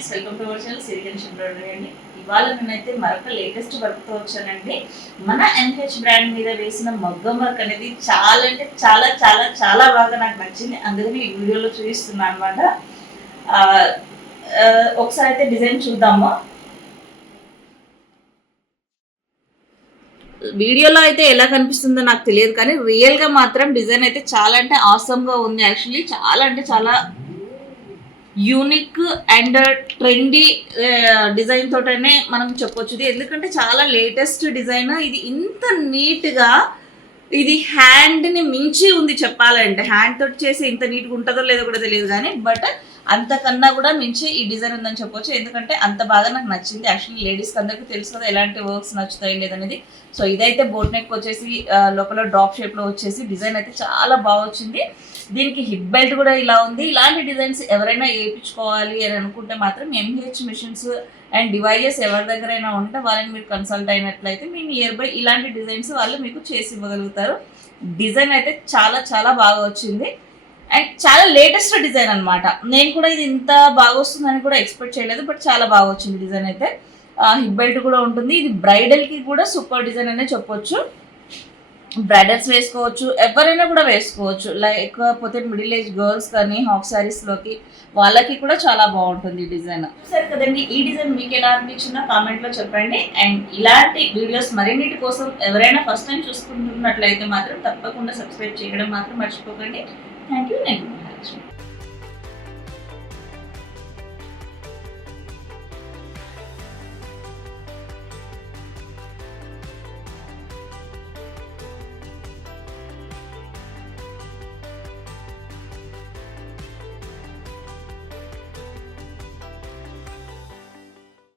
Friends, welcome to our channel సిరిగన్ షిబ్రౌడరీ అండి. ఇవాళ నేనైతే మరొక లేటెస్ట్ వర్క్తో వచ్చానండి. మన ఎంహెచ్ బ్రాండ్ మీద వేసిన మగ్గం వర్క్ అనేది చాలా అంటే చాలా చాలా చాలా బాగా నాకు నచ్చింది. అందుకని ఈ వీడియోలో చూపిస్తున్నాను అనమాట. ఒకసారి అయితే డిజైన్ చూద్దాము. వీడియోలో అయితే ఎలా కనిపిస్తుందో నాకు తెలియదు, కానీ రియల్గా మాత్రం డిజైన్ అయితే చాలా అంటే ఆసమ్గా ఉంది. యాక్చువల్లీ చాలా అంటే చాలా యూనిక్ అండ్ ట్రెండీ డిజైన్ తోటనే మనం చెప్పొచ్చు. ఇది ఎందుకంటే చాలా లేటెస్ట్ డిజైన్. ఇది ఇంత నీట్గా, ఇది హ్యాండ్ని మించి ఉంది చెప్పాలంటే. హ్యాండ్ తోటి చేసి ఇంత నీట్గా ఉంటుందో లేదో కూడా తెలియదు, కానీ బట్ అంతకన్నా కూడా మించి ఈ డిజైన్ ఉందని చెప్పొచ్చు. ఎందుకంటే అంత బాగా నాకు నచ్చింది. యాక్చువల్లీ లేడీస్కి అందరికీ తెలుసు కదా ఎలాంటి వర్క్స్ నచ్చుతాయి లేదనేది. సో ఇదైతే బోట్ నెక్ వచ్చేసి లోపల డ్రాప్ షేప్లో వచ్చేసి డిజైన్ అయితే చాలా బాగా వచ్చింది. దీనికి హిప్ బెల్ట్ కూడా ఇలా ఉంది. ఇలాంటి డిజైన్స్ ఎవరైనా వేయించుకోవాలి అని అనుకుంటే మాత్రం ఎంహెచ్ మిషన్స్ అండ్ డివైజెస్ ఎవరి దగ్గరైనా ఉంటే వాళ్ళని మీరు కన్సల్ట్ అయినట్లయితే మీ నియర్ బై ఇలాంటి డిజైన్స్ వాళ్ళు మీకు చేసి ఇవ్వగలుగుతారు. డిజైన్ అయితే చాలా చాలా బాగా వచ్చింది అండ్ చాలా లేటెస్ట్ డిజైన్ అనమాట. నేను కూడా ఇది ఇంత బాగా వస్తుందని కూడా ఎక్స్పెక్ట్ చేయలేదు, బట్ చాలా బాగా వచ్చింది డిజైన్ అయితే. హిప్ బెల్ట్ కూడా ఉంటుంది. ఇది బ్రైడల్కి కూడా సూపర్ డిజైన్ అనే చెప్పొచ్చు. బ్రైడల్స్ వేసుకోవచ్చు, ఎవరైనా కూడా వేసుకోవచ్చు. లేకపోతే మిడిల్ ఏజ్ గర్ల్స్ కానీ హాఫ్ శారీస్లోకి వాళ్ళకి కూడా చాలా బాగుంటుంది ఈ డిజైన్. సరే కదండి, ఈ డిజైన్ మీకు ఎలా అనిపించిందో కామెంట్లో చెప్పండి. అండ్ ఇలాంటి వీడియోస్ మరిన్నిటి కోసం ఎవరైనా ఫస్ట్ టైం చూసుకుంటున్నట్లయితే మాత్రం తప్పకుండా సబ్స్క్రైబ్ చేయడం మాత్రం మర్చిపోకండి. Thank you. నేను